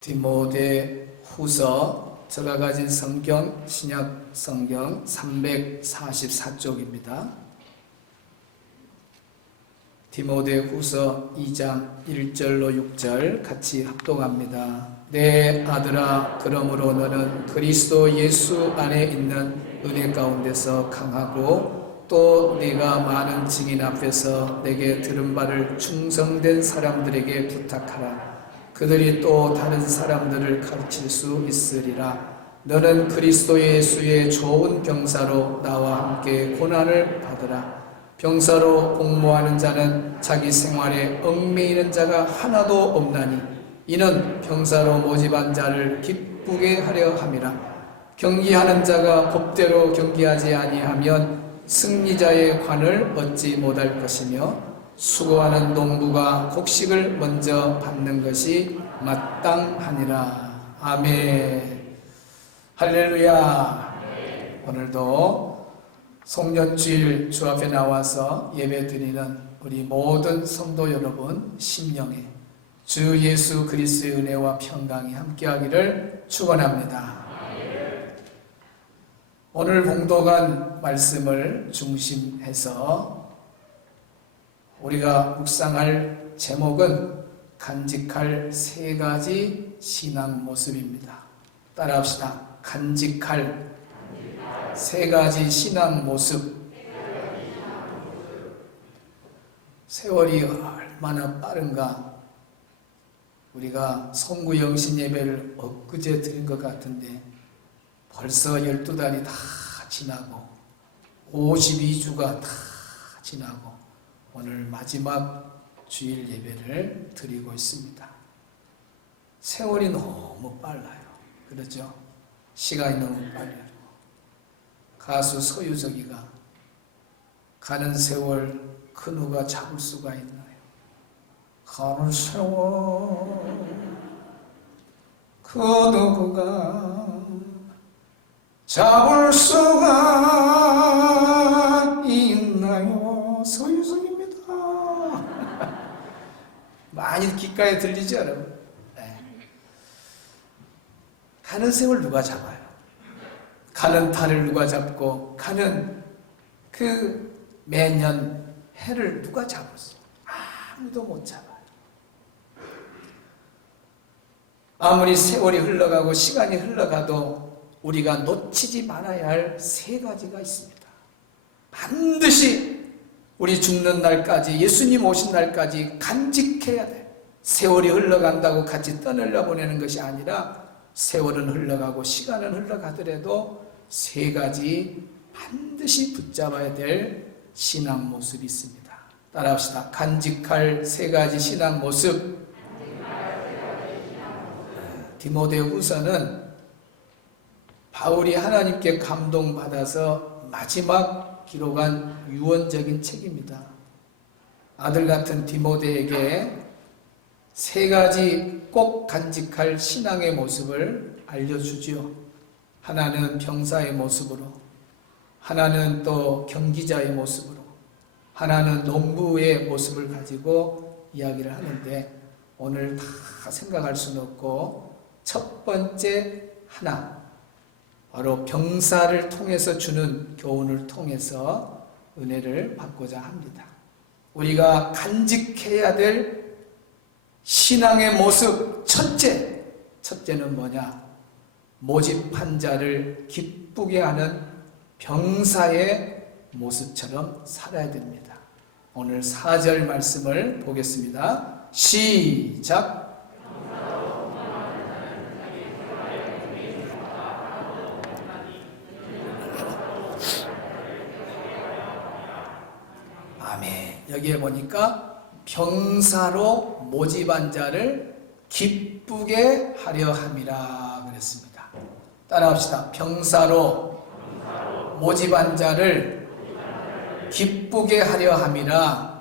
디모데 후서 제가 가진 성경 신약 성경 344쪽입니다. 디모데 후서 2장 1절로 6절 같이 합독합니다. 내 아들아, 그러므로 너는 그리스도 예수 안에 있는 은혜 가운데서 강하고 또 네가 많은 증인 앞에서 내게 들은 바를 충성된 사람들에게 부탁하라. 그들이 또 다른 사람들을 가르칠 수 있으리라. 너는 그리스도 예수의 좋은 병사로 나와 함께 고난을 받으라. 병사로 복무하는 자는 자기 생활에 얽매이는 자가 하나도 없나니 이는 병사로 모집한 자를 기쁘게 하려 함이라. 경기하는 자가 법대로 경기하지 아니하면 승리자의 관을 얻지 못할 것이며 수고하는 농부가 곡식을 먼저 받는 것이 마땅하니라. 아멘. 할렐루야. 오늘도 송년주일 주 앞에 나와서 예배 드리는 우리 모든 성도 여러분 심령에 주 예수 그리스도의 은혜와 평강이 함께하기를 축원합니다. 오늘 봉독한 말씀을 중심해서 우리가 묵상할 제목은 간직할 세 가지 신앙 모습입니다. 따라합시다. 간직할 세 가지 신앙 모습. 세월이 얼마나 빠른가. 우리가 송구영신 예배를 엊그제 드린 것 같은데 벌써 12달이 다 지나고 52주가 다 지나고 오늘 마지막 주일 예배를 드리고 있습니다. 세월이 너무 빨라요. 그렇죠? 시간이 너무 빨라요. 가수 서유석이가 가는 세월 그 누가 잡을 수가 있나요? 가는 세월 그 누구가 잡을 수가 있나요? 서유석입니다. 많이 귓가에 들리죠, 여러분? 네. 가는 세월 누가 잡아요? 가는 달을 누가 잡고 가는 그 매년 해를 누가 잡았어? 아무도 못 잡아요. 아무리 세월이 흘러가고 시간이 흘러가도 우리가 놓치지 말아야 할 세 가지가 있습니다. 반드시 우리 죽는 날까지, 예수님 오신 날까지 간직해야 돼요. 세월이 흘러간다고 같이 떠날려 보내는 것이 아니라 세월은 흘러가고 시간은 흘러가더라도 세 가지 반드시 붙잡아야 될 신앙 모습이 있습니다. 따라합시다. 간직할 세 가지 신앙 모습. 디모데 후서는 바울이 하나님께 감동받아서 마지막 기록한 유언적인 책입니다. 아들 같은 디모데에게 세 가지 꼭 간직할 신앙의 모습을 알려주지요. 하나는 병사의 모습으로, 하나는 또 경기자의 모습으로, 하나는 농부의 모습을 가지고 이야기를 하는데 오늘 다 생각할 수는 없고 첫 번째 하나, 바로 병사를 통해서 주는 교훈을 통해서 은혜를 받고자 합니다. 우리가 간직해야 될 신앙의 모습 첫째는 뭐냐? 모집한 자를 기쁘게 하는 병사의 모습처럼 살아야 됩니다. 오늘 4절 말씀을 보겠습니다. 시작! 여기에 보니까 병사로 모집한 자를 기쁘게 하려 함이라 그랬습니다. 따라합시다. 병사로 모집한 자를 기쁘게 하려 함이라.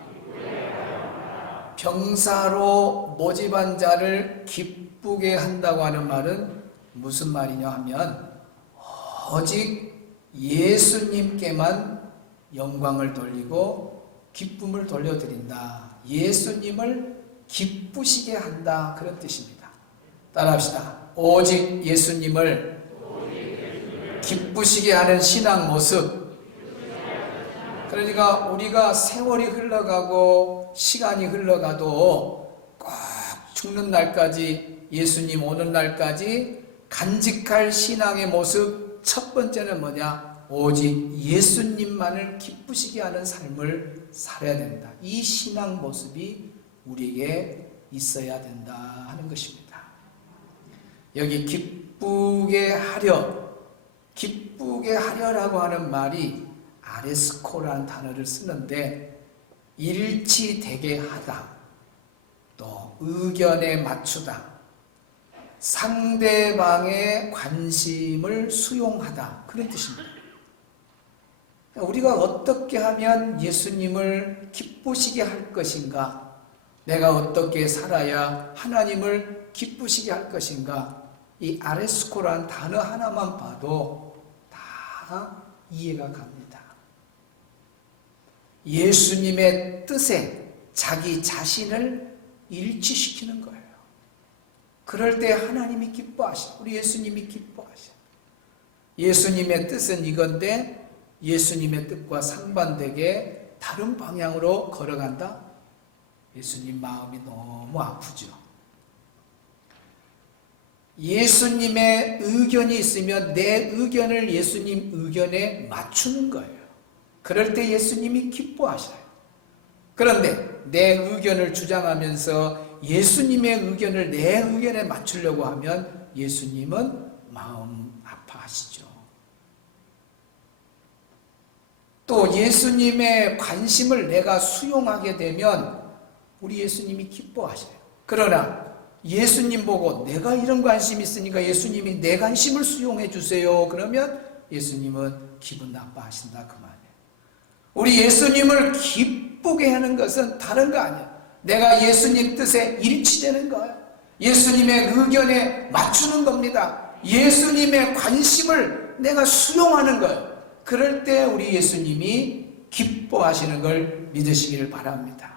병사로 모집한 자를 기쁘게 한다고 하는 말은 무슨 말이냐 하면 오직 예수님께만 영광을 돌리고 기쁨을 돌려드린다. 예수님을 기쁘시게 한다. 그런 뜻입니다. 따라합시다. 오직 예수님을 기쁘시게 하는 신앙 모습. 그러니까 우리가 세월이 흘러가고 시간이 흘러가도 꼭 죽는 날까지, 예수님 오는 날까지 간직할 신앙의 모습, 첫 번째는 뭐냐? 오직 예수님만을 기쁘시게 하는 삶을 살아야 된다. 이 신앙 모습이 우리에게 있어야 된다 하는 것입니다. 여기 기쁘게 하려라고 하는 말이 아레스코라는 단어를 쓰는데, 일치되게 하다, 또 의견에 맞추다, 상대방의 관심을 수용하다, 그런 뜻입니다. 우리가 어떻게 하면 예수님을 기쁘시게 할 것인가, 내가 어떻게 살아야 하나님을 기쁘시게 할 것인가, 이 아레스코라는 단어 하나만 봐도 다 이해가 갑니다. 예수님의 뜻에 자기 자신을 일치시키는 거예요. 그럴 때 하나님이 기뻐하셔. 우리 예수님이 기뻐하셔. 예수님의 뜻은 이건데 예수님의 뜻과 상반되게 다른 방향으로 걸어간다? 예수님 마음이 너무 아프죠. 예수님의 의견이 있으면 내 의견을 예수님 의견에 맞추는 거예요. 그럴 때 예수님이 기뻐하셔요. 그런데 내 의견을 주장하면서 예수님의 의견을 내 의견에 맞추려고 하면 예수님은 마음 아파하시죠. 또 예수님의 관심을 내가 수용하게 되면 우리 예수님이 기뻐하셔요. 그러나 예수님 보고 내가 이런 관심이 있으니까 예수님이 내 관심을 수용해 주세요. 그러면 예수님은 기분 나빠하신다 그 말이에요. 우리 예수님을 기쁘게 하는 것은 다른 거 아니야. 내가 예수님 뜻에 일치되는 거예요. 예수님의 의견에 맞추는 겁니다. 예수님의 관심을 내가 수용하는 거예요. 그럴 때 우리 예수님이 기뻐하시는 걸 믿으시기를 바랍니다.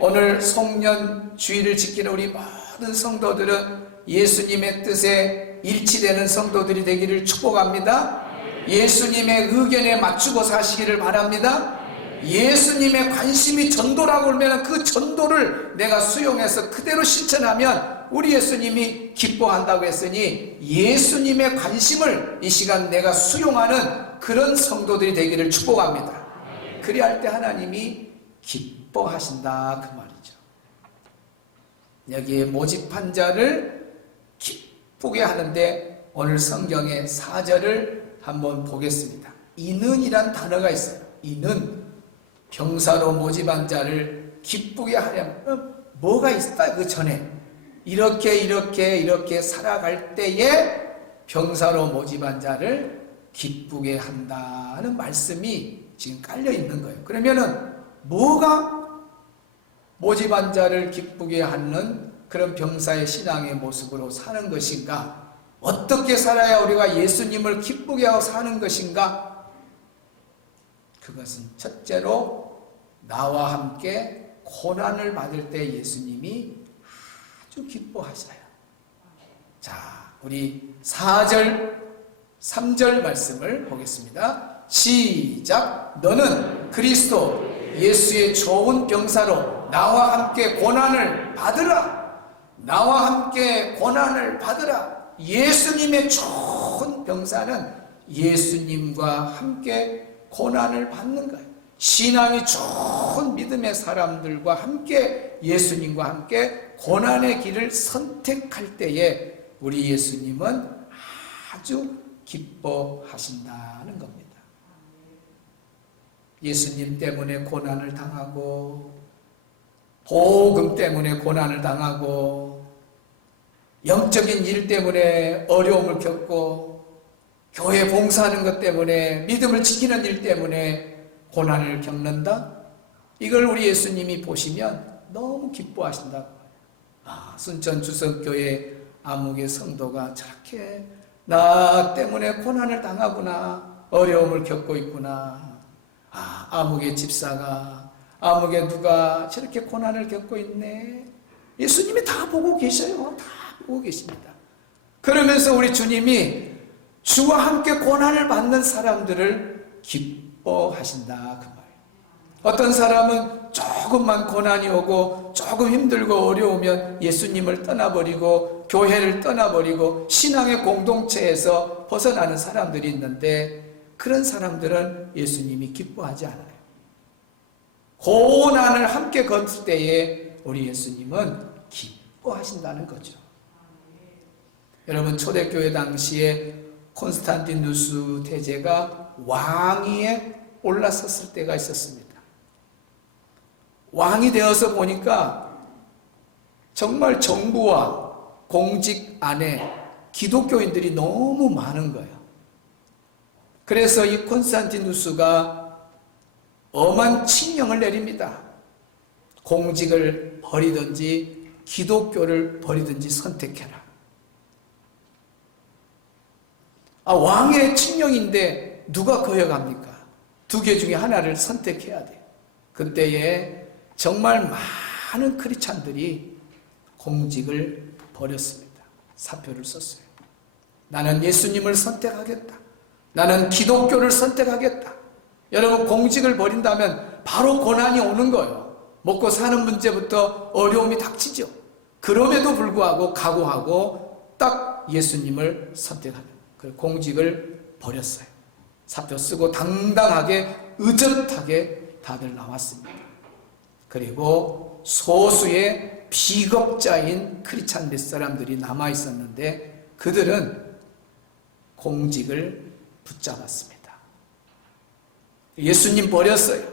오늘 송년 주일을 지키는 우리 모든 성도들은 예수님의 뜻에 일치되는 성도들이 되기를 축복합니다. 예수님의 의견에 맞추고 사시기를 바랍니다. 예수님의 관심이 전도라고 하면 그 전도를 내가 수용해서 그대로 실천하면 우리 예수님이 기뻐한다고 했으니 예수님의 관심을 이 시간 내가 수용하는 그런 성도들이 되기를 축복합니다. 그리할 때 하나님이 기뻐하신다 그 말이죠. 여기에 모집한 자를 기쁘게 하는데 오늘 성경의 4절을 한번 보겠습니다. 이는이란 단어가 있어요. 이는 병사로 모집한 자를 기쁘게 하려면 뭐가 있다 그 전에 이렇게 살아갈 때에 병사로 모집한 자를 기쁘게 한다는 말씀이 지금 깔려 있는 거예요. 그러면은 뭐가 모집한 자를 기쁘게 하는 그런 병사의 신앙의 모습으로 사는 것인가? 어떻게 살아야 우리가 예수님을 기쁘게 하고 사는 것인가? 그것은 첫째로 나와 함께 고난을 받을 때 예수님이 아주 기뻐하셔요. 자, 우리 4절, 3절 말씀을 보겠습니다. 시작. 너는 그리스도 예수의 좋은 병사로 나와 함께 고난을 받으라. 나와 함께 고난을 받으라. 예수님의 좋은 병사는 예수님과 함께 고난을 받는 거예요. 신앙이 좋은 믿음의 사람들과 함께 예수님과 함께 고난의 길을 선택할 때에 우리 예수님은 아주 기뻐하신다는 겁니다. 예수님 때문에 고난을 당하고 복음 때문에 고난을 당하고 영적인 일 때문에 어려움을 겪고 교회 봉사하는 것 때문에 믿음을 지키는 일 때문에 고난을 겪는다? 이걸 우리 예수님이 보시면 너무 기뻐하신다고. 순천 주석교회 암흑의 성도가 저렇게 나 때문에 고난을 당하구나, 어려움을 겪고 있구나. 암흑의 집사가, 암흑의 누가 저렇게 고난을 겪고 있네. 예수님이 다 보고 계셔요. 다 하고 계십니다. 그러면서 우리 주님이 주와 함께 고난을 받는 사람들을 기뻐하신다 그 말이에요. 어떤 사람은 조금만 고난이 오고 조금 힘들고 어려우면 예수님을 떠나버리고 교회를 떠나버리고 신앙의 공동체에서 벗어나는 사람들이 있는데, 그런 사람들은 예수님이 기뻐하지 않아요. 고난을 함께 겪을 때에 우리 예수님은 기뻐하신다는 거죠. 여러분, 초대교회 당시에 콘스탄티누스 대제가 왕위에 올라섰을 때가 있었습니다. 왕이 되어서 보니까 정말 정부와 공직 안에 기독교인들이 너무 많은 거예요. 그래서 이 콘스탄티누스가 엄한 칙령을 내립니다. 공직을 버리든지 기독교를 버리든지 선택해라. 왕의 칙령인데 누가 거역합니까? 두 개 중에 하나를 선택해야 돼요. 그때에 정말 많은 크리스찬들이 공직을 버렸습니다. 사표를 썼어요. 나는 예수님을 선택하겠다. 나는 기독교를 선택하겠다. 여러분, 공직을 버린다면 바로 고난이 오는 거예요. 먹고 사는 문제부터 어려움이 닥치죠. 그럼에도 불구하고 각오하고 딱 예수님을 선택하는, 그 공직을 버렸어요. 사표 쓰고 당당하게 의젓하게 다들 나왔습니다. 그리고 소수의 비겁자인 크리스찬 몇 사람들이 남아 있었는데 그들은 공직을 붙잡았습니다. 예수님 버렸어요.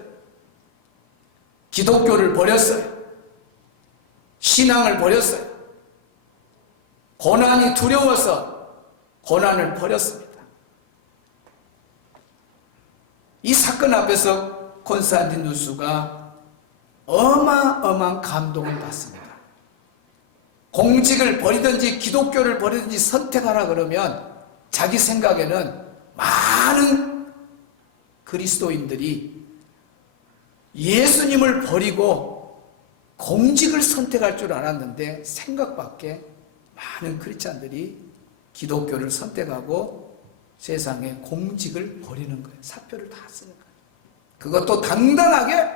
기독교를 버렸어요. 신앙을 버렸어요. 고난이 두려워서 고난을 버렸습니다. 이 사건 앞에서 콘스탄티누스가 어마어마한 감동을 받습니다. 공직을 버리든지 기독교를 버리든지 선택하라 그러면 자기 생각에는 많은 그리스도인들이 예수님을 버리고 공직을 선택할 줄 알았는데 생각밖에 많은 크리스찬들이 기독교를 선택하고 세상에 공직을 버리는 거예요. 사표를 다 쓰는 거예요. 그것도 당당하게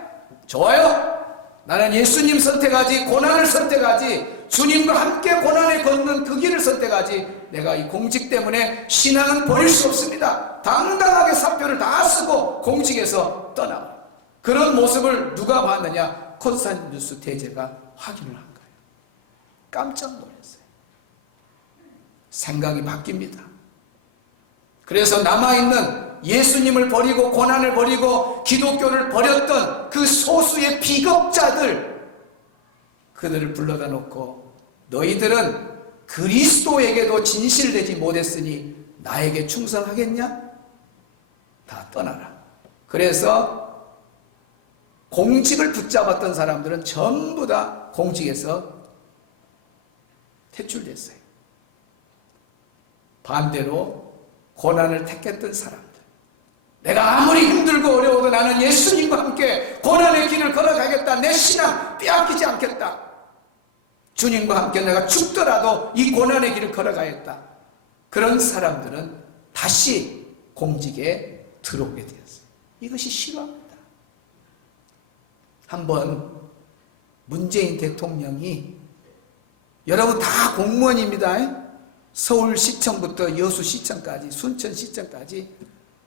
좋아요. 나는 예수님 선택하지, 고난을 선택하지, 주님과 함께 고난에 걷는 그 길을 선택하지, 내가 이 공직 때문에 신앙은 버릴 수 없습니다. 당당하게 사표를 다 쓰고 공직에서 떠나. 그런 모습을 누가 봤느냐? 콘스탄티누스 대제가 확인을 한 거예요. 깜짝 놀랐어요. 생각이 바뀝니다. 그래서 남아있는 예수님을 버리고 고난을 버리고 기독교를 버렸던 그 소수의 비겁자들, 그들을 불러다 놓고 너희들은 그리스도에게도 진실되지 못했으니 나에게 충성하겠냐? 다 떠나라. 그래서 공직을 붙잡았던 사람들은 전부 다 공직에서 퇴출됐어요. 반대로 고난을 택했던 사람들, 내가 아무리 힘들고 어려워도 나는 예수님과 함께 고난의 길을 걸어가겠다. 내 신앙 빼앗기지 않겠다. 주님과 함께 내가 죽더라도 이 고난의 길을 걸어가겠다. 그런 사람들은 다시 공직에 들어오게 되었어요. 이것이 실화입니다. 한번 문재인 대통령이, 여러분 다 공무원입니다. 서울시청부터 여수시청까지, 순천시청까지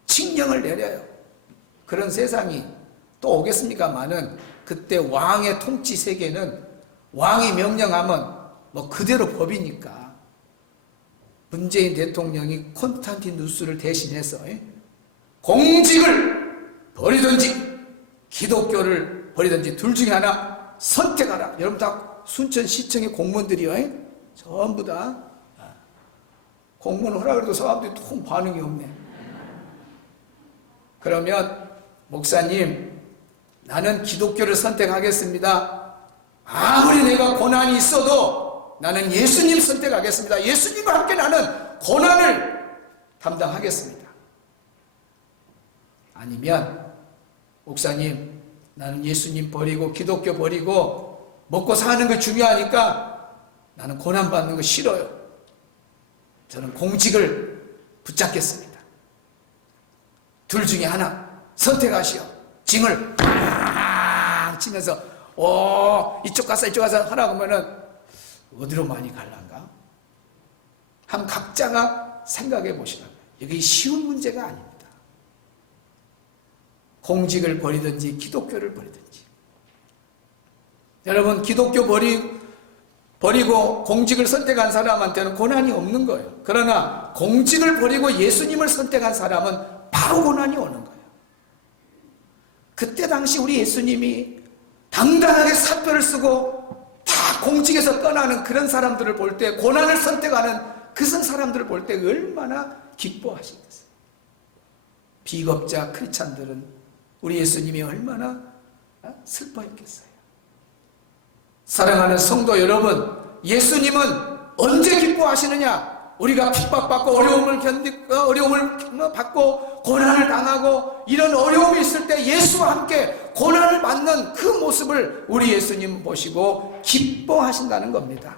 칙령을 내려요. 그런 세상이 또 오겠습니까마는 그때 왕의 통치 세계는 왕이 명령하면 뭐 그대로 법이니까 문재인 대통령이 콘스탄티누스를 대신해서 공직을 버리든지 기독교를 버리든지 둘 중에 하나 선택하라. 여러분 다 순천시청의 공무원들이요, 전부 다 공무원 하라 그래도 사람들이 통 반응이 없네. 그러면 목사님, 나는 기독교를 선택하겠습니다. 아무리 내가 고난이 있어도 나는 예수님 선택하겠습니다. 예수님과 함께 나는 고난을 담당하겠습니다. 아니면 목사님, 나는 예수님 버리고 기독교 버리고 먹고 사는 게 중요하니까 나는 고난받는 거 싫어요. 저는 공직을 붙잡겠습니다. 둘 중에 하나 선택하시오. 징을 팍 치면서 이쪽 가서 이쪽 가서 하라고 하면은 어디로 많이 갈란가? 한 각자가 생각해 보시라고요. 이게 쉬운 문제가 아닙니다. 공직을 버리든지 기독교를 버리든지. 여러분, 기독교 버리고 공직을 선택한 사람한테는 고난이 없는 거예요. 그러나 공직을 버리고 예수님을 선택한 사람은 바로 고난이 오는 거예요. 그때 당시 우리 예수님이 당당하게 사표를 쓰고 다 공직에서 떠나는 그런 사람들을 볼 때, 고난을 선택하는 그 사람들을 볼 때 얼마나 기뻐하시겠어요. 비겁자 크리스찬들은 우리 예수님이 얼마나 슬퍼했겠어요. 사랑하는 성도 여러분, 예수님은 언제 기뻐하시느냐? 우리가 핍박받고 어려움을 받고 고난을 당하고 이런 어려움이 있을 때 예수와 함께 고난을 받는 그 모습을 우리 예수님 보시고 기뻐하신다는 겁니다.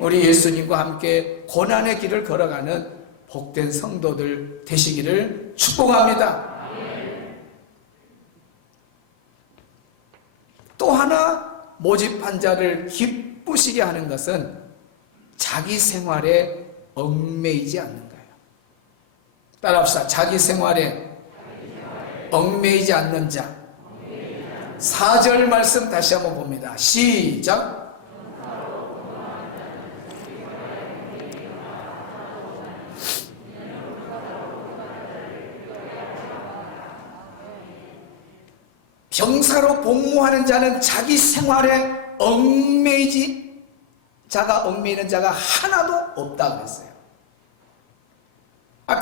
우리 예수님과 함께 고난의 길을 걸어가는 복된 성도들 되시기를 축복합니다. 또 하나 모집한 자를 기쁘시게 하는 것은 자기 생활에 얽매이지 않는 거예요. 따라합시다. 자기 생활에 얽매이지 않는 자. 4절 말씀 다시 한번 봅니다. 시작. 병사로 복무하는 자는 자기 생활에 얽매이는 자가 하나도 없다 그랬어요.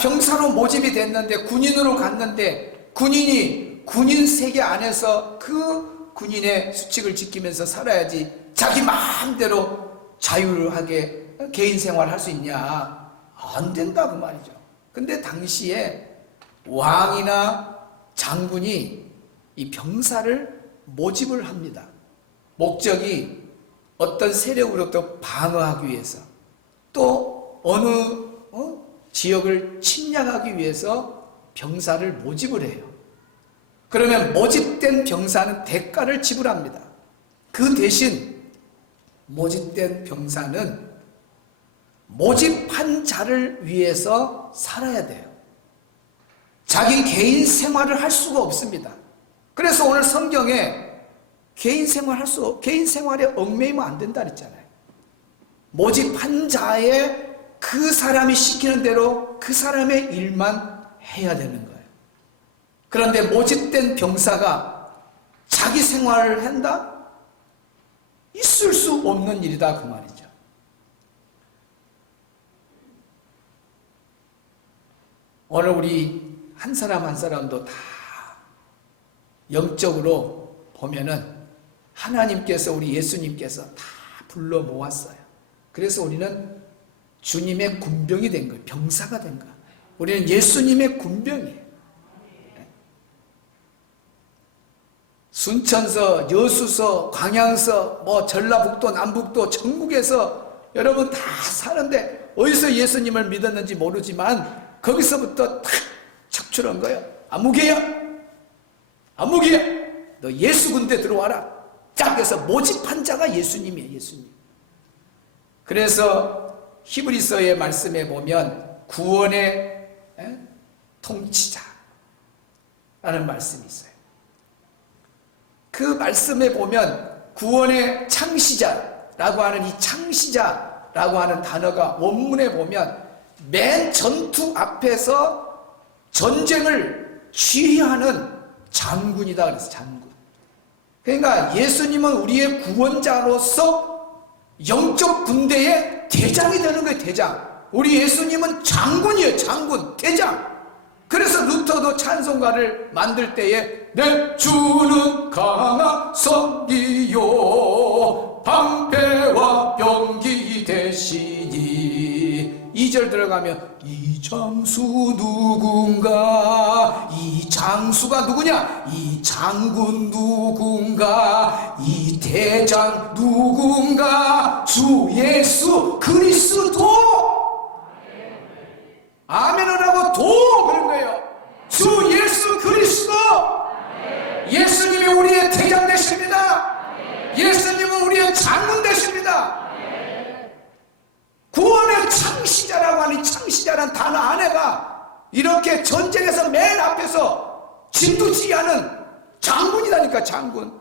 병사로 모집이 됐는데, 군인으로 갔는데, 군인 세계 안에서 그 군인의 수칙을 지키면서 살아야지 자기 마음대로 자유하게 개인 생활을 할 수 있냐? 안 된다 그 말이죠. 근데 당시에 왕이나 장군이 이 병사를 모집을 합니다. 목적이 어떤 세력으로부터 방어하기 위해서, 또 어느 지역을 침략하기 위해서 병사를 모집을 해요. 그러면 모집된 병사는 대가를 지불합니다. 그 대신 모집된 병사는 모집한 자를 위해서 살아야 돼요. 자기 개인 생활을 할 수가 없습니다. 그래서 오늘 성경에 개인 생활에 얽매이면 안 된다 그랬잖아요. 모집한 자의 그 사람이 시키는 대로 그 사람의 일만 해야 되는 거예요. 그런데 모집된 병사가 자기 생활을 한다? 있을 수 없는 일이다 그 말이죠. 오늘 우리 한 사람 한 사람도 다 영적으로 보면은 하나님께서, 우리 예수님께서 다 불러 모았어요. 그래서 우리는 주님의 군병이 된 거예요. 병사가 된 거예요. 우리는 예수님의 군병이에요. 순천서, 여수서, 광양서, 전라북도, 남북도, 전국에서 여러분 다 사는데 어디서 예수님을 믿었는지 모르지만 거기서부터 탁 착출한 거예요. 아무개야, 너 예수 군대 들어와라. 딱 해서 모집한 자가 예수님이에요. 예수님. 그래서 히브리서의 말씀에 보면 구원의 통치자라는 말씀이 있어요. 그 말씀에 보면 구원의 창시자라고 하는 이 창시자라고 하는 단어가 원문에 보면 맨 전투 앞에서 전쟁을 지휘하는 장군이다 그랬어요. 장군. 그러니까 예수님은 우리의 구원자로서 영적 군대의 대장이 되는 거예요. 대장. 우리 예수님은 장군이에요. 장군, 대장. 그래서 루터도 찬송가를 만들 때에 내 주는 강하성이요 방패와 병기 되시니 2절 들어가면 이장수 누군가, 이 장수가 누구냐, 이 장군 누군가, 이 대장 누군가, 주 예수 그리스도. 아멘을 하고 도 그런 거예요. 주 예수 그리스도. 예수님이 우리의 대장 되십니다. 예수님은 우리의 장군 되십니다. 구원의 창시자라고 하는 창시자라는 단어 안에가 이렇게 전쟁에서 맨 앞에서 진두지휘하는 장군이라니까, 장군.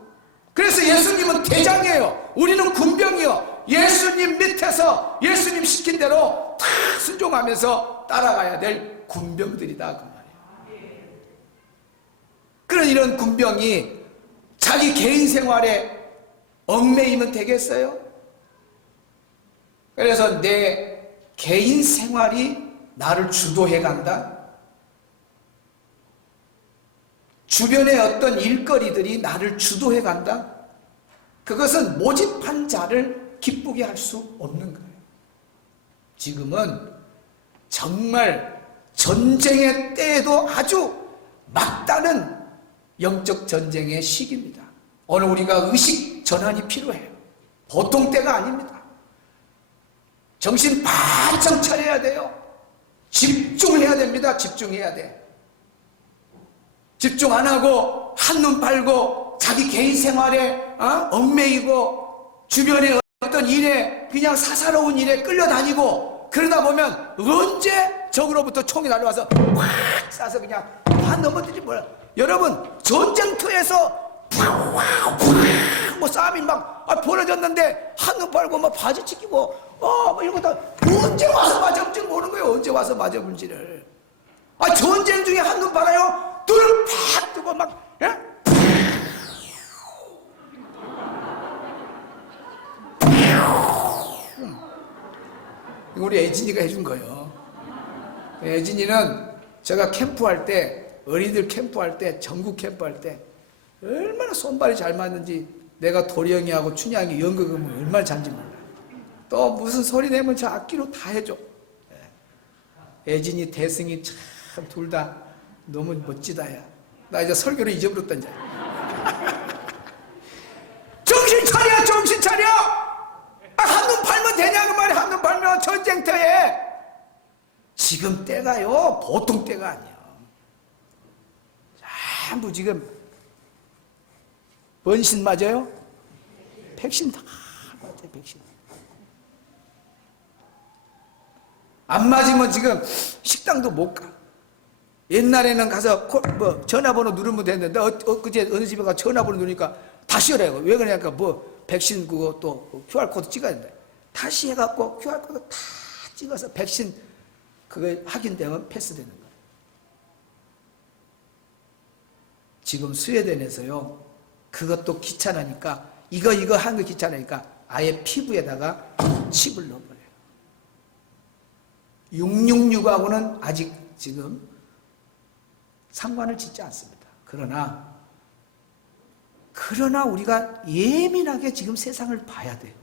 그래서 예수님은 대장이에요. 우리는 군병이요. 예수님 밑에서 예수님 시킨 대로 다 순종하면서 따라가야 될 군병들이다, 그 말이에요. 그런 이런 군병이 자기 개인 생활에 얽매이면 되겠어요? 그래서 내 개인 생활이 나를 주도해 간다? 주변의 어떤 일거리들이 나를 주도해 간다? 그것은 모집한 자를 기쁘게 할 수 없는 거예요. 지금은 정말 전쟁의 때에도 아주 막다른 영적 전쟁의 시기입니다. 오늘 우리가 의식 전환이 필요해요. 보통 때가 아닙니다. 정신 바짝 차려야 돼요. 집중해야 됩니다. 집중해야 돼. 집중 안 하고 한눈 팔고 자기 개인 생활에 얽매이고 주변의 어떤 일에 그냥 사사로운 일에 끌려다니고 그러다 보면 언제 적으로부터 총이 날라와서 확 쏴서 그냥 다 넘어뜨리지 몰라. 여러분, 전쟁터에서 뭐 싸움이 막 벌어졌는데 한눈 팔고 막 바지 찢기고 뭐 이런 거 다 언제 와서 맞아볼지 모르는 거예요. 언제 와서 맞아볼지를. 전쟁 중에 한눈 팔아요. 눈을 팍 뜨고 막, 예? 이거 우리 애진이가 해준 거예요. 애진이는 제가 캠프할 때, 어린이들 캠프할 때, 전국 캠프할 때 얼마나 손발이 잘 맞는지 내가 도령이하고 춘향이 연극하면 얼마나 잘인지 몰라요. 또 무슨 소리 내면 저 악기로 다 해줘. 애진이, 대승이 참 둘 다 너무 멋지다. 야, 나 이제 설교를 잊어버렸다 이제. 정신 차려, 정신 차려. 한눈 팔면 되냐고 말이야. 한눈 팔면 전쟁터에. 지금 때가요 보통 때가 아니야. 전부 지금 번신 맞아요? 백신 다 맞아요. 백신. 안 맞으면 지금 식당도 못 가. 옛날에는 가서 전화번호 누르면 됐는데 엊그제 어느 집에 가서 전화번호 누르니까 다시 하래요. 왜 그러냐니까 백신 그거 또 QR코드 찍어야 된다. 다시 해갖고 QR코드 다 찍어서 백신 그거 확인되면 패스되는 거예요. 지금 스웨덴에서요, 그것도 귀찮으니까 이거 하는 거 귀찮으니까 아예 피부에다가 칩을 넣어버려요. 666하고는 아직 지금 상관을 짓지 않습니다. 그러나 우리가 예민하게 지금 세상을 봐야 돼요.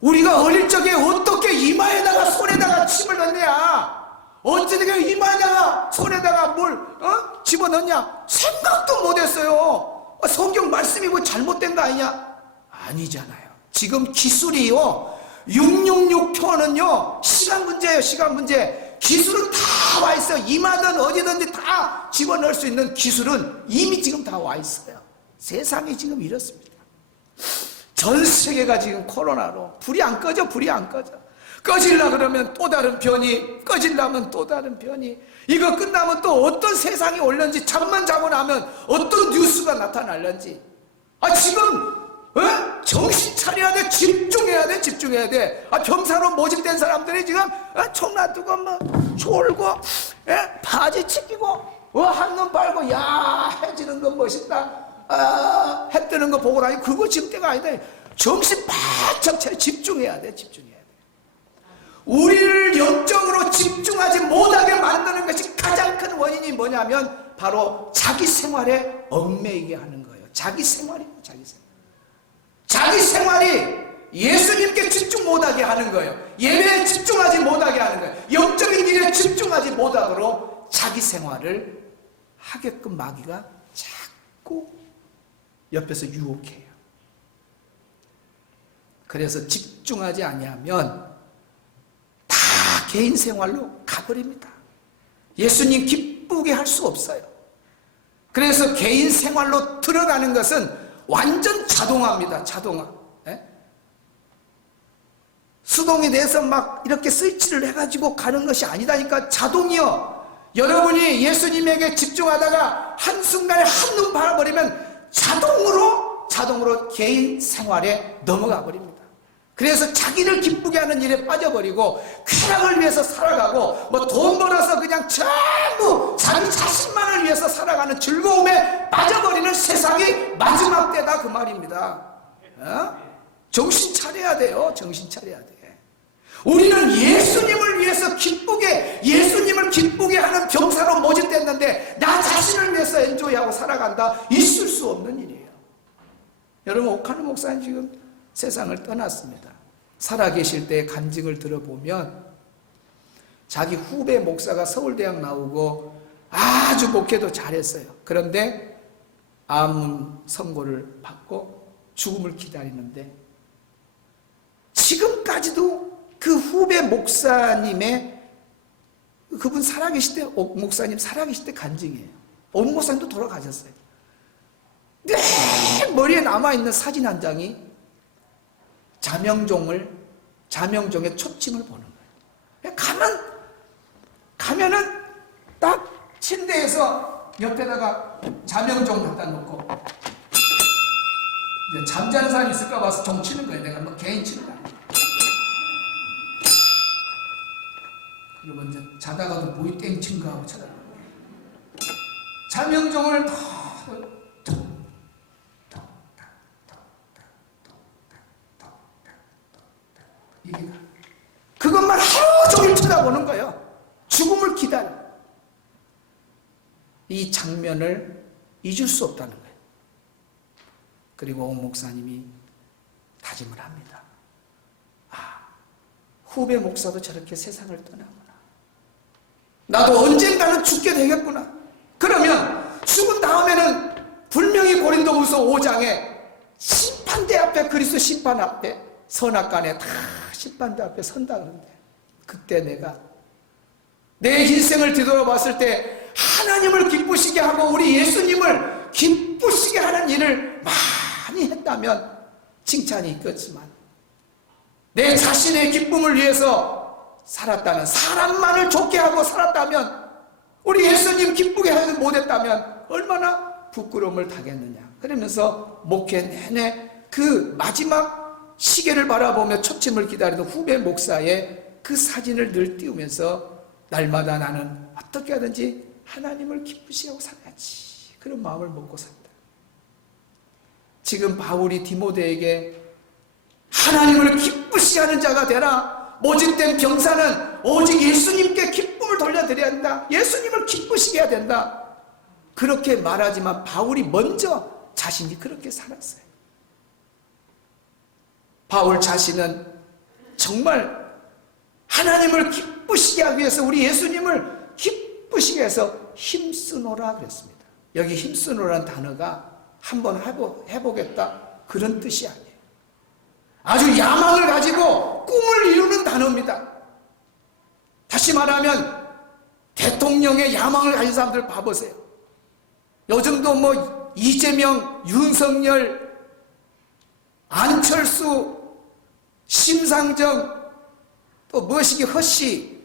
우리가 어릴 적에 어떻게 이마에다가 손에다가 침을 넣냐? 어떻게 이마에다가 손에다가 뭘 집어넣냐? 생각도 못했어요. 성경 말씀이 뭐 잘못된 거 아니냐? 아니잖아요. 지금 기술이요, 666표는요 시간 문제예요. 시간 문제. 기술은 다 와 있어요. 이마든 어디든지 다 집어넣을 수 있는 기술은 이미 지금 다 와 있어요. 세상이 지금 이렇습니다. 전 세계가 지금 코로나로 불이 안 꺼져. 불이 안 꺼져. 꺼질라 그러면 또 다른 변이, 꺼질라면 또 다른 변이. 이거 끝나면 또 어떤 세상이 올는지, 잠만 자고 나면 어떤 뉴스가 나타날는지. 지금 정신 차려야 돼. 집중해야 돼. 집중해야 돼. 병사로 모집된 사람들이 지금 총 놔두고 뭐 졸고 바지 찢기고 한눈 빨고 야 해 지는 건 멋있다. 해 뜨는 거 보고 다니고 그거 지금 때가 아니다. 정신 바짝 차려. 집중해야 돼. 집중해야 돼. 우리를 영적으로 집중하지 못하게 만드는 것이 가장 큰 원인이 뭐냐면 바로 자기 생활에 얽매이게 하는 거예요. 자기 생활이에요. 자기 생활이 예수님께 집중 못하게 하는 거예요. 예배에 집중하지 못하게 하는 거예요. 영적인 일에 집중하지 못하도록 자기 생활을 하게끔 마귀가 자꾸 옆에서 유혹해요. 그래서 집중하지 아니하면 다 개인 생활로 가버립니다. 예수님 기쁘게 할 수 없어요. 그래서 개인 생활로 들어가는 것은 완전 자동화입니다. 자동화. 수동이 돼서 막 이렇게 스위치를 해가지고 가는 것이 아니다니까. 자동이요. 여러분이 예수님에게 집중하다가 한순간에 한눈 팔아버리면 자동으로 개인 생활에 넘어가 버립니다. 그래서 자기를 기쁘게 하는 일에 빠져버리고 쾌락을 위해서 살아가고 뭐 돈 벌어서 그냥 전부 자기 자신만을 위해서 살아가는 즐거움에 빠져버리는 세상이 마지막 때다, 그 말입니다. 정신 차려야 돼요. 정신 차려야 돼. 우리는 예수님을 위해서 기쁘게, 예수님을 기쁘게 하는 병사로 모집됐는데 나 자신을 위해서 엔조이하고 살아간다? 있을 수 없는 일이에요. 여러분, 오카노 목사님 지금 세상을 떠났습니다. 살아계실 때의 간증을 들어보면 자기 후배 목사가 서울대학 나오고 아주 목회도 잘했어요. 그런데 암 선고를 받고 죽음을 기다리는데 지금까지도 그 후배 목사님의, 그분 살아계실 때, 목사님 살아계실 때 간증이에요. 온 목사님도 돌아가셨어요. 네, 머리에 남아있는 사진 한 장이 자명종의 초침을 보는 거예요. 가면은 딱 침대에서 옆에다가 자명종 갖다 놓고 이제 잠자는 사람이 있을까 봐서 종 치는 거예요. 내가 뭐 개인 치는 거 아니에요. 그리고 이제 자다가도 뭐이 땡친가 하고 쳐다보는 거예요. 자명종을 그것만 하루 종일 쳐다보는 거예요. 죽음을 기다려. 이 장면을 잊을 수 없다는 거예요. 그리고 오 목사님이 다짐을 합니다. 후배 목사도 저렇게 세상을 떠나구나. 나도 언젠가는 죽게 되겠구나. 그러면 죽은 다음에는 분명히 고린도후서 5장에 심판대 앞에, 그리스도 심판 앞에, 선악간에 다 심판대 앞에 선다 그러는데, 그때 내가 내 인생을 뒤돌아봤을 때 하나님을 기쁘시게 하고 우리 예수님을 기쁘시게 하는 일을 많이 했다면 칭찬이 있겠지만, 내 자신의 기쁨을 위해서 살았다면, 사람만을 좋게 하고 살았다면, 우리 예수님 기쁘게 하지 못했다면 얼마나 부끄러움을 당했느냐. 그러면서 목회 내내 그 마지막 시계를 바라보며 초침을 기다리는 후배 목사의 그 사진을 늘 띄우면서 날마다 나는 어떻게 하든지 하나님을 기쁘시게 하고 살아야지, 그런 마음을 먹고 산다. 지금 바울이 디모데에게 하나님을 기쁘시게 하는 자가 되라, 모집된 병사는 오직 예수님께 기쁨을 돌려드려야 한다, 예수님을 기쁘시게 해야 된다, 그렇게 말하지만 바울이 먼저 자신이 그렇게 살았어요. 바울 자신은 정말 하나님을 기쁘시게 하기 위해서, 우리 예수님을 기쁘시게 해서 힘쓰노라 그랬습니다. 여기 힘쓰노라는 단어가 한번 해보겠다 그런 뜻이 아니에요. 아주 야망을 가지고 꿈을 이루는 단어입니다. 다시 말하면 대통령의 야망을 가진 사람들 봐보세요. 요즘도 뭐 이재명, 윤석열, 안철수, 심상정, 또 무엇이기 허씨,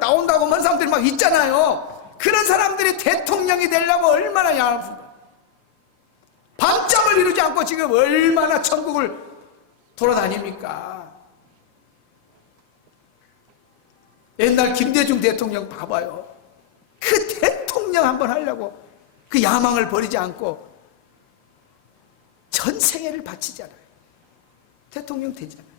나온다고 하는 사람들이 막 있잖아요. 그런 사람들이 대통령이 되려고 얼마나 야망을, 밤잠을 이루지 않고 지금 얼마나 천국을 돌아다닙니까? 옛날 김대중 대통령 봐봐요. 그 대통령 한번 하려고 그 야망을 버리지 않고 전 생애를 바치잖아요. 대통령 되잖아요.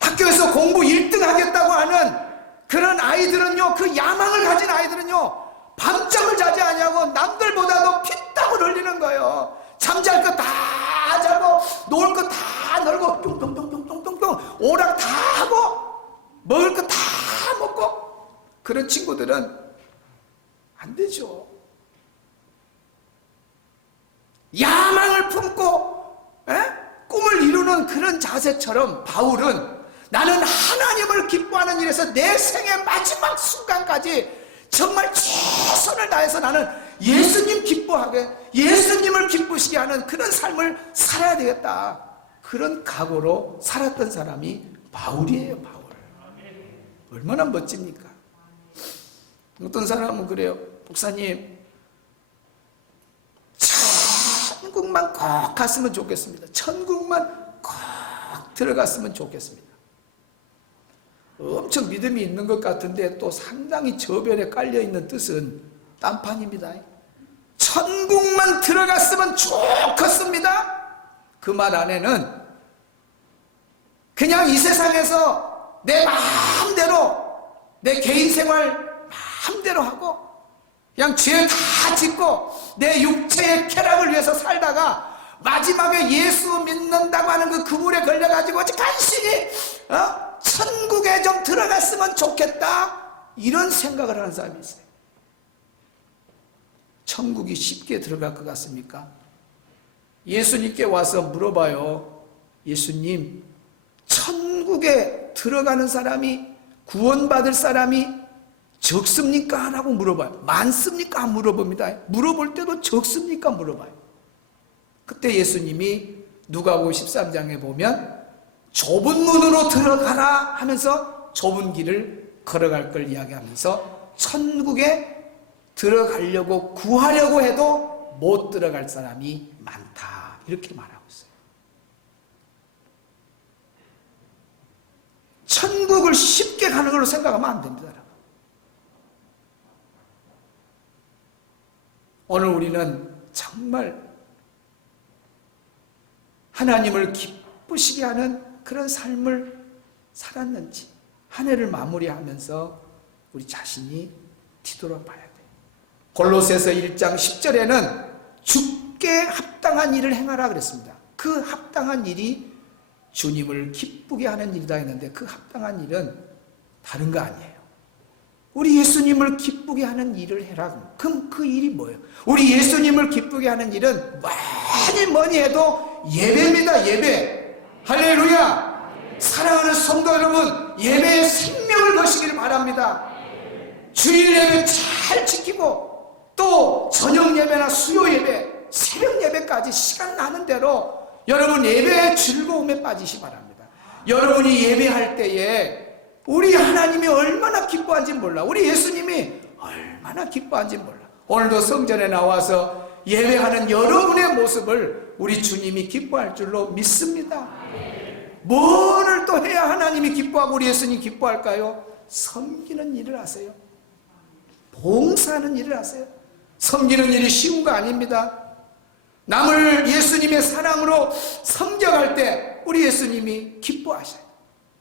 학교에서 공부 1등 하겠다고 하는 그런 아이들은요, 그 야망을 가진 아이들은요, 밤잠을 자지 않냐고 남들보다도 피땀을 흘리는 거예요. 잠잘 거 다 자고 놀 거 다 놀고 뿅뿅뿅뿅뿅뿅 오락 다 하고 먹을 거 다 먹고 그런 친구들은 안 되죠. 야망을 품고 꿈을 이루는 그런 자세처럼 바울은 나는 하나님을 기뻐하는 일에서 내 생의 마지막 순간까지 정말 최선을 다해서 나는 예수님 기뻐하게 예수님을 기쁘시게 하는 그런 삶을 살아야 되겠다. 그런 각오로 살았던 사람이 바울이에요. 바울. 얼마나 멋집니까? 어떤 사람은 그래요. 목사님, 천국만 꼭 갔으면 좋겠습니다. 천국만 꼭 들어갔으면 좋겠습니다. 엄청 믿음이 있는 것 같은데 또 상당히 저변에 깔려있는 뜻은 딴판입니다. 천국만 들어갔으면 좋겠습니다. 그 말 안에는 그냥 이 세상에서 내 마음대로 내 개인 생활 마음대로 하고 그냥 죄 다 짓고 내 육체의 쾌락을 위해서 살다가 마지막에 예수 믿는다고 하는 그 그물에 걸려가지고 간신히 천국에 좀 들어갔으면 좋겠다 이런 생각을 하는 사람이 있어요. 천국이 쉽게 들어갈 것 같습니까? 예수님께 와서 물어봐요. 예수님, 천국에 들어가는 사람이 구원받을 사람이 적습니까? 라고 물어봐요. 많습니까? 안 물어봅니다. 물어볼 때도 적습니까? 물어봐요. 그때 예수님이 누가복음 13장에 보면 좁은 문으로 들어가라 하면서 좁은 길을 걸어갈 걸 이야기하면서 천국에 들어가려고 구하려고 해도 못 들어갈 사람이 많다 이렇게 말하고 있어요. 천국을 쉽게 가는 걸로 생각하면 안 됩니다. 오늘 우리는 정말 하나님을 기쁘시게 하는 그런 삶을 살았는지 한 해를 마무리하면서 우리 자신이 뒤돌아봐야 돼요. 골로새서 1장 10절에는 주께 합당한 일을 행하라 그랬습니다. 그 합당한 일이 주님을 기쁘게 하는 일이다 했는데 그 합당한 일은 다른 거 아니에요. 우리 예수님을 기쁘게 하는 일을 해라. 그럼 그 일이 뭐예요? 우리 예수님을 기쁘게 하는 일은 뭐니 해도 예배입니다. 예배. 할렐루야. 사랑하는 성도 여러분, 예배에 생명을 거시기를 바랍니다. 주일 예배 잘 지키고 또 저녁 예배나 수요 예배, 새벽 예배까지 시간 나는 대로 여러분 예배의 즐거움에 빠지시 바랍니다. 여러분이 예배할 때에 우리 하나님이 얼마나 기뻐한지 몰라. 우리 예수님이 얼마나 기뻐한지 몰라. 오늘도 성전에 나와서 예배하는 여러분의 모습을 우리 주님이 기뻐할 줄로 믿습니다. 뭐를 또 해야 하나님이 기뻐하고 우리 예수님이 기뻐할까요? 섬기는 일을 하세요. 봉사하는 일을 하세요. 섬기는 일이 쉬운 거 아닙니다. 남을 예수님의 사랑으로 섬겨갈 때 우리 예수님이 기뻐하셔요.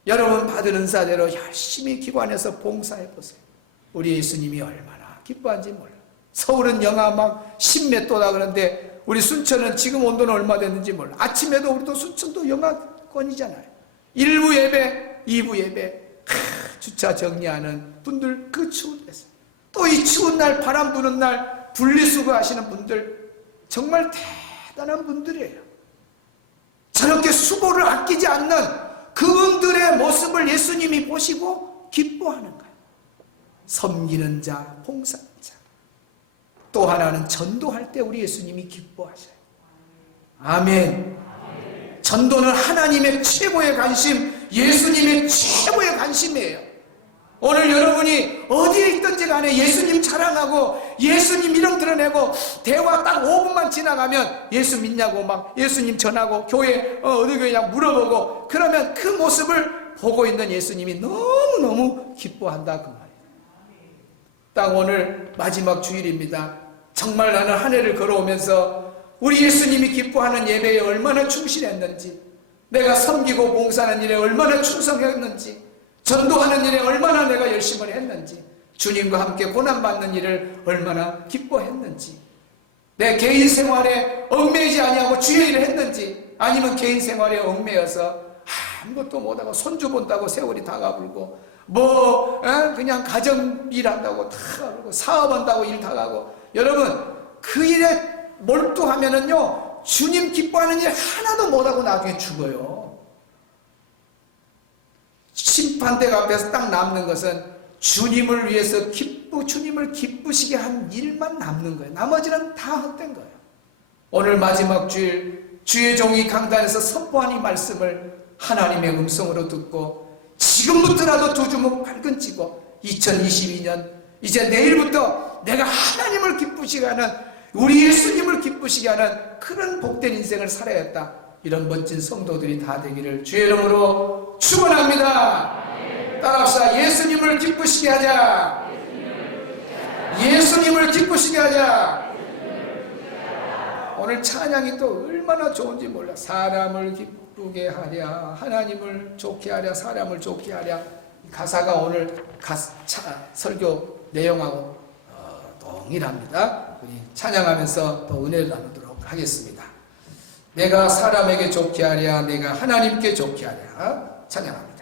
여러분 받은 은사대로 열심히 기관에서 봉사해 보세요. 우리 예수님이 얼마나 기뻐한지 몰라. 서울은 영하 막 10몇 도다 그러는데 우리 순천은 지금 온도는 얼마 됐는지 몰라. 아침에도 우리도 순천도 영하권이잖아요. 1부 예배, 2부 예배 주차 정리하는 분들 그 추운 데서 또 이 추운 날 바람 부는 날 분리수거 하시는 분들 정말 대단한 분들이에요. 저렇게 수고를 아끼지 않는 그분들의 모습을 예수님이 보시고 기뻐하는 거예요. 섬기는 자, 봉사하는 자. 또 하나는 전도할 때 우리 예수님이 기뻐하셔요. 아멘. 전도는 하나님의 최고의 관심, 예수님의 최고의 관심이에요. 오늘 여러분이 어디에 있든지 간에 예수님 자랑하고 예수님 이름 드러내고 대화 딱 5분만 지나가면 예수 믿냐고 막 예수님 전하고 교회 어디 교회냐 물어보고 그러면 그 모습을 보고 있는 예수님이 너무너무 기뻐한다 그 말이에요. 딱 오늘 마지막 주일입니다. 정말 나는 한 해를 걸어오면서 우리 예수님이 기뻐하는 예배에 얼마나 충실했는지, 내가 섬기고 봉사하는 일에 얼마나 충성했는지, 전도하는 일에 얼마나 내가 열심을 했는지, 주님과 함께 고난받는 일을 얼마나 기뻐했는지, 내 개인 생활에 얽매이지 아니하고 주의 일을 했는지, 아니면 개인 생활에 얽매여서 아무것도 못하고 손주 본다고 세월이 다 가불고, 그냥 가정 일한다고 다 가고, 사업한다고 일 다 가고. 여러분, 그 일에 몰두하면은요, 주님 기뻐하는 일 하나도 못하고 나중에 죽어요. 심판대 앞에서 딱 남는 것은 주님을 위해서 주님을 기쁘시게 한 일만 남는 거예요. 나머지는 다 헛된 거예요. 오늘 마지막 주일, 주의 종이 강단에서 선포한 이 말씀을 하나님의 음성으로 듣고 지금부터라도 두 주먹 발근 찌고 2022년 이제 내일부터 내가 하나님을 기쁘시게 하는, 우리 예수님을 기쁘시게 하는 그런 복된 인생을 살아야겠다, 이런 멋진 성도들이 다 되기를 주의 이름으로 축원합니다. 따라합시다. 예수님을 기쁘시게 하자. 예수님을 기쁘시게 하자. 오늘 찬양이 또 얼마나 좋은지 몰라. 사람을 기쁘게 하랴, 하나님을 좋게 하랴, 사람을 좋게 하랴. 가사가 오늘 설교 내용하고 동일합니다. 우리 찬양하면서 또 은혜를 나누도록 하겠습니다. 내가 사람에게 좋게 하랴, 내가 하나님께 좋게 하랴. 찬양합니다.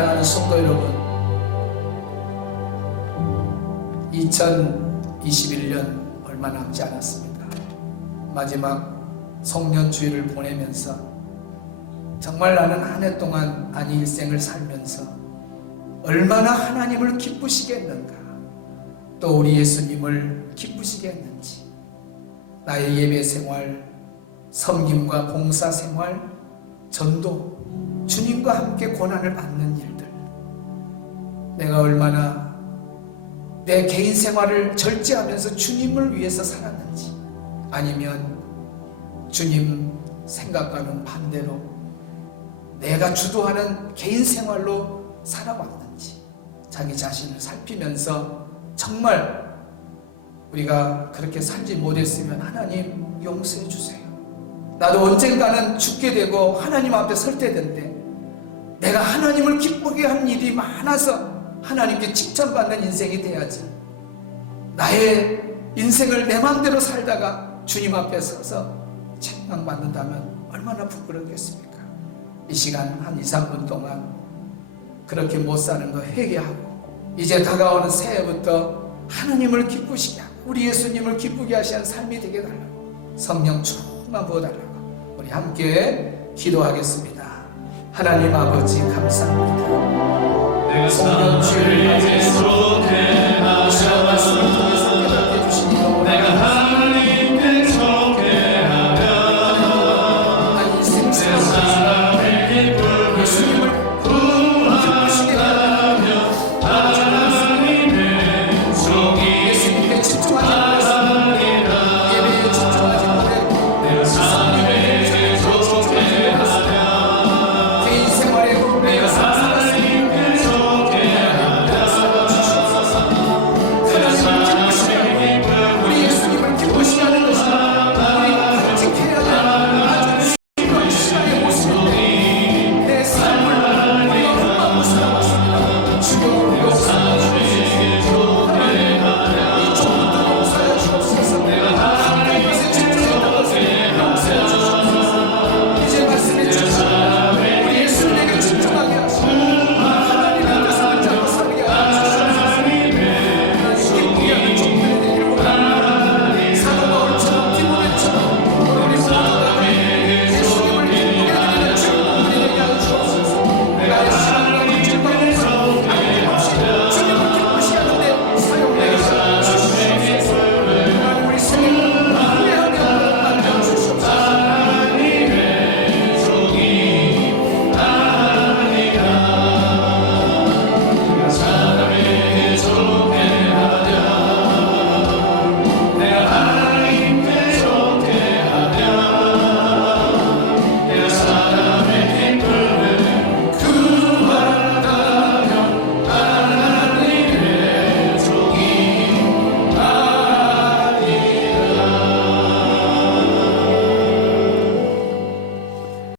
사랑하는 성도 여러분, 2021년 얼마 남지 않았습니다. 마지막 송년주일을 보내면서 정말 나는 한 해 동안 아니 일생을 살면서 얼마나 하나님을 기쁘시게 했는가, 또 우리 예수님을 기쁘시게 했는지, 나의 예배 생활, 섬김과 봉사 생활, 전도, 주님과 함께 고난을 받는 일들, 내가 얼마나 내 개인 생활을 절제하면서 주님을 위해서 살았는지, 아니면 주님 생각과는 반대로 내가 주도하는 개인 생활로 살아왔는지, 자기 자신을 살피면서 정말 우리가 그렇게 살지 못했으면 하나님 용서해 주세요. 나도 언젠가는 죽게 되고 하나님 앞에 설 때인데 내가 하나님을 기쁘게 한 일이 많아서 하나님께 칭찬받는 인생이 돼야지, 나의 인생을 내 마음대로 살다가 주님 앞에 서서 책망받는다면 얼마나 부끄럽겠습니까? 이 시간 한 2, 3분 동안 그렇게 못 사는 거 회개하고, 이제 다가오는 새해부터 하나님을 기쁘시게 하고 우리 예수님을 기쁘게 하시는 삶이 되게 달라고, 성령 충만 부어달라고 우리 함께 기도하겠습니다. 하나님 아버지 감사합니다.